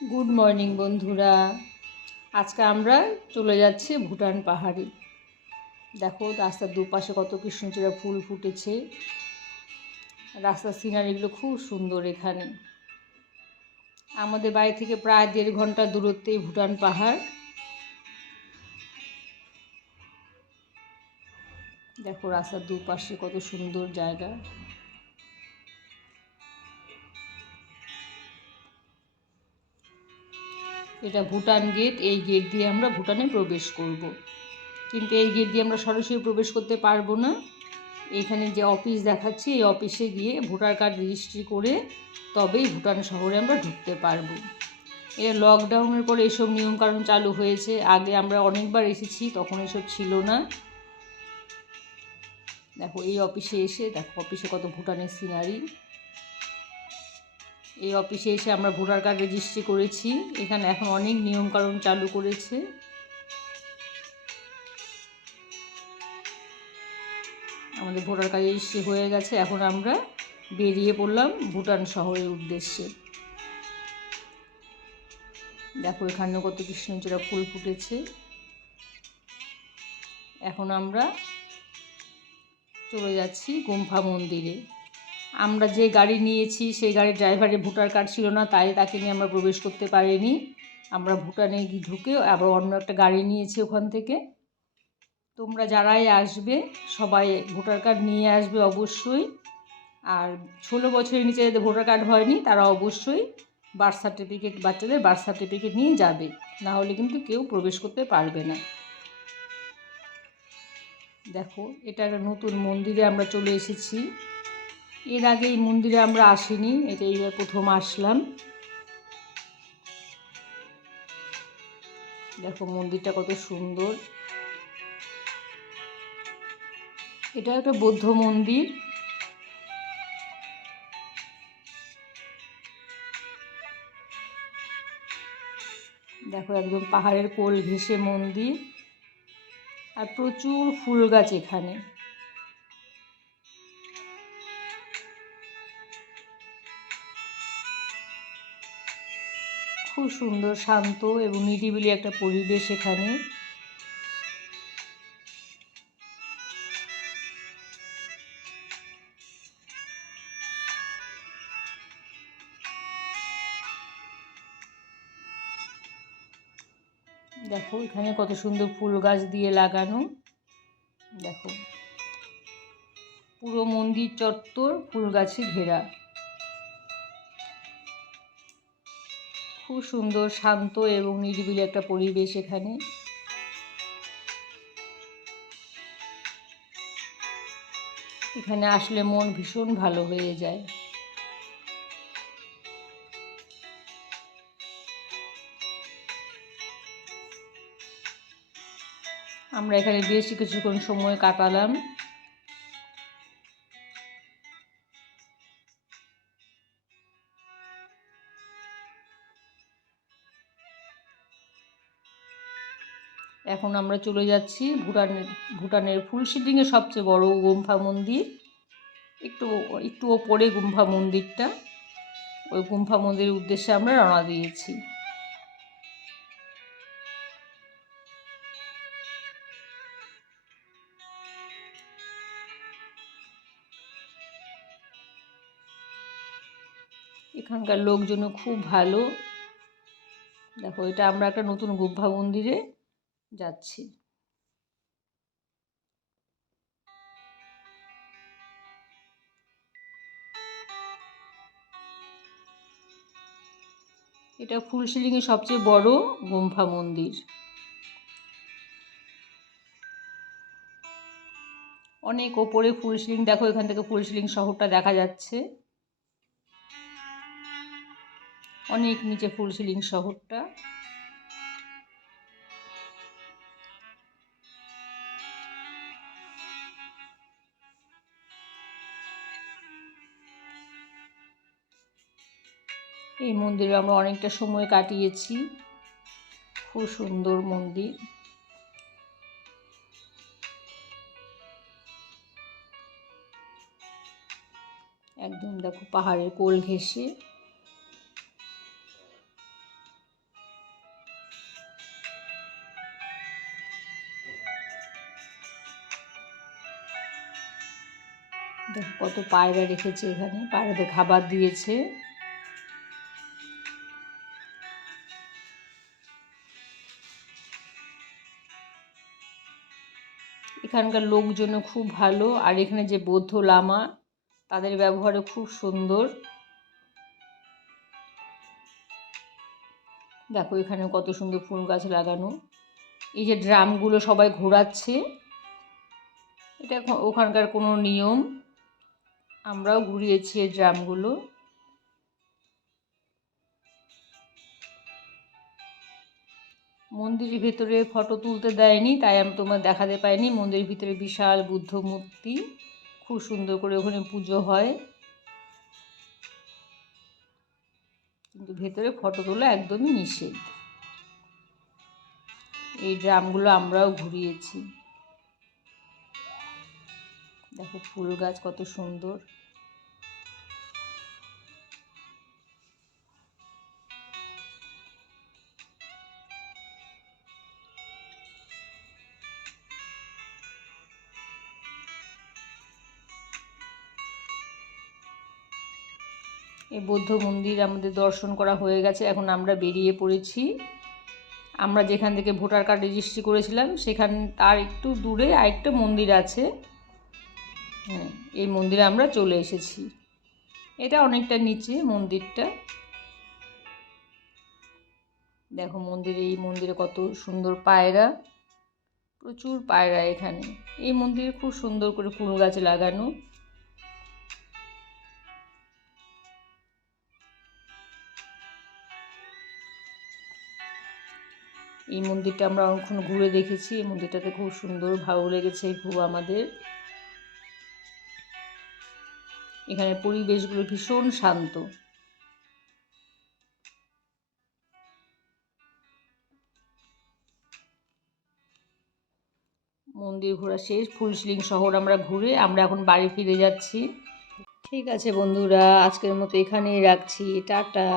Good morning বন্ধুরা। আজকে আমরা চলে যাচ্ছি ভুটান পাহাড়ে। দেখো রাস্তার দুপাশে কত কৃষ্ণচূড়া ফুল ফুটেছে। রাস্তার সিনারিগুলো খুব সুন্দর। এখানে আমাদের বাড়ি থেকে প্রায় 1.5 ঘন্টা দূরত্বেই ভুটান পাহাড়। দেখো রাস্তার দুপাশে কত সুন্দর জায়গা। এটা ভুটান গেট। এই গেট দিয়ে আমরা ভুটানে প্রবেশ করব, কিন্তু এই গেট দিয়ে আমরা সরাসরি প্রবেশ করতে পারবো না। এখানে যে অফিস দেখাচ্ছি, এই অফিসে গিয়ে ভোটার কার্ড রেজিস্ট্রি করে তবেই ভুটান শহরে আমরা ঢুকতে পারবো। এটা লকডাউনের পরে এসব নিয়মকানুন চালু হয়েছে। আগে আমরা অনেকবার এসেছি, তখন এসব ছিল না। দেখো এই অফিসে এসে দেখো অফিসে কত ভুটানের সিনারি। এই অফিসে এসে আমরা ভোটার কার্ড রেজিস্ট্রি করেছি। এখানে এখন অনেক নিয়মকানুন চালু করেছে। আমাদের ভোটার কার্ড রেজিস্ট্রি হয়ে গেছে। এখন আমরা বেরিয়ে পড়লাম ভুটান শহরের উদ্দেশ্যে। দেখো এখানে কত কৃষ্ণচূড়া ফুল ফুটেছে। এখন আমরা চলে যাচ্ছি গুম্ফা মন্দিরে। আমরা যে গাড়ি নিয়েছি সেই গাড়ির ড্রাইভারের ভোটার কার্ড ছিল না, তাই তাকে নিয়ে আমরা প্রবেশ করতে পারিনি। আমরা ভুটানে ঢুকে আবার অন্য একটা গাড়ি নিয়েছি ওখান থেকে। তোমরা যারাই আসবে সবাই ভোটার কার্ড নিয়ে আসবে অবশ্যই। আর 16 বছরের নিচে যাদের ভোটার কার্ড হয়নি তারা অবশ্যই বার্থ সার্টিফিকেট, বাচ্চাদের বার্থ সার্টিফিকেট নিয়ে যাবে, না হলে কিন্তু কেউ প্রবেশ করতে পারবে না। দেখো এটা একটা নতুন মন্দিরে আমরা চলে এসেছি। এর আগে এই মন্দিরে আমরা আসিনি, এটা এইবার প্রথম আসলাম। দেখো মন্দিরটা কত সুন্দর। এটা একটা বৌদ্ধ মন্দির। দেখো একদম পাহাড়ের কোল ঘেঁষে মন্দির, আর প্রচুর ফুল গাছ এখানে। খুব সুন্দর, শান্ত এবং নিরিবিলি একটা পরিবেশ এখানে। দেখো এখানে কত সুন্দর ফুল গাছ দিয়ে লাগানো। দেখো পুরো মন্দির চত্বর ফুল গাছে ঘেরা। খুব সুন্দর, শান্ত এবং নিরিবিলি একটা পরিবেশ এখানে। এখানে আসলে মন ভীষণ ভালো হয়ে যায়। আমরা এখানে বেশ কিছুক্ষণ সময় কাটালাম। এখন আমরা চলে যাচ্ছি ভুটানের ফুলশিলিংয়ের সবচেয়ে বড় গুম্ফা মন্দির। একটু ওপরে গুম্ফা মন্দিরটা। ওই গুম্ফা মন্দিরের উদ্দেশ্যে আমরা রওনা দিয়েছি। এখানকার লোকজনও খুব ভালো। দেখো এটা আমরা একটা নতুন গুম্ফা মন্দিরে যাচ্ছি। এটা ফুলশিলিংয়ের সবচেয়ে বড় গুম্ফা মন্দির। অনেক ওপরে ফুলশিলিং। দেখো এখান থেকে ফুলশিলিং শহরটা দেখা যাচ্ছে। অনেক নিচে ফুলশিলিং শহরটা। এই মন্দিরে আমরা অনেকটা সময় কাটিয়েছি। খুব সুন্দর মন্দির। একদম দেখো পাহাড়ের কোল ঘেঁষে। দেখো কত পায়রা রেখেছে এখানে, পায়রাদের খাবার দিয়েছে। এখানকার লোকজন খুব ভালো, আর এখানে যে বৌদ্ধ লামা তাদের ব্যবহারও খুব সুন্দর। দেখো এখানে কত সুন্দর ফুল গাছ লাগানো। এই যে ড্রামগুলো সবাই ঘোরাচ্ছে, এটা ওখানকার কোনো নিয়ম, আমরাও ঘুরিয়েছি এই ড্রামগুলো। মন্দিরের ভেতরে ফটো তুলতে দেয়নি, তাই আমি তোমার দেখাতে পাইনি। মন্দিরের ভিতরে বিশাল বুদ্ধ মূর্তি, খুব সুন্দর করে ওখানে পুজো হয়, কিন্তু ভেতরে ফটো তোলা একদমই নিষেধ। এই ড্রামগুলো আমরাও ঘুরিয়েছি। দেখো ফুল গাছ কত সুন্দর। এই বৌদ্ধ মন্দির আমাদের দর্শন করা হয়ে গেছে, এখন আমরা বেরিয়ে পড়েছি। আমরা যেখান থেকে ভোটার কার্ড রেজিস্ট্রি করেছিলাম সেখান তার একটু দূরে আরেকটা মন্দির আছে, হ্যাঁ এই মন্দিরে আমরা চলে এসেছি। এটা অনেকটা নিচে মন্দিরটা। দেখো এই মন্দিরে কত সুন্দর পায়রা, প্রচুর পায়রা এখানে। এই মন্দিরে খুব সুন্দর করে ফুল গাছ লাগানো। এই মন্দিরটা আমরা অনেকক্ষণ ঘুরে দেখেছি, এই মন্দিরটাতে খুব সুন্দর, ভালো লেগেছে খুব আমাদের। এখানে পরিবেশগুলো ভীষণ শান্ত। মন্দির ঘোরা শেষ, ফুলশিলিং শহর আমরা ঘুরে আমরা এখন বাড়ি ফিরে যাচ্ছি। ঠিক আছে বন্ধুরা, আজকের মতো এখানেই রাখছি, টাটা।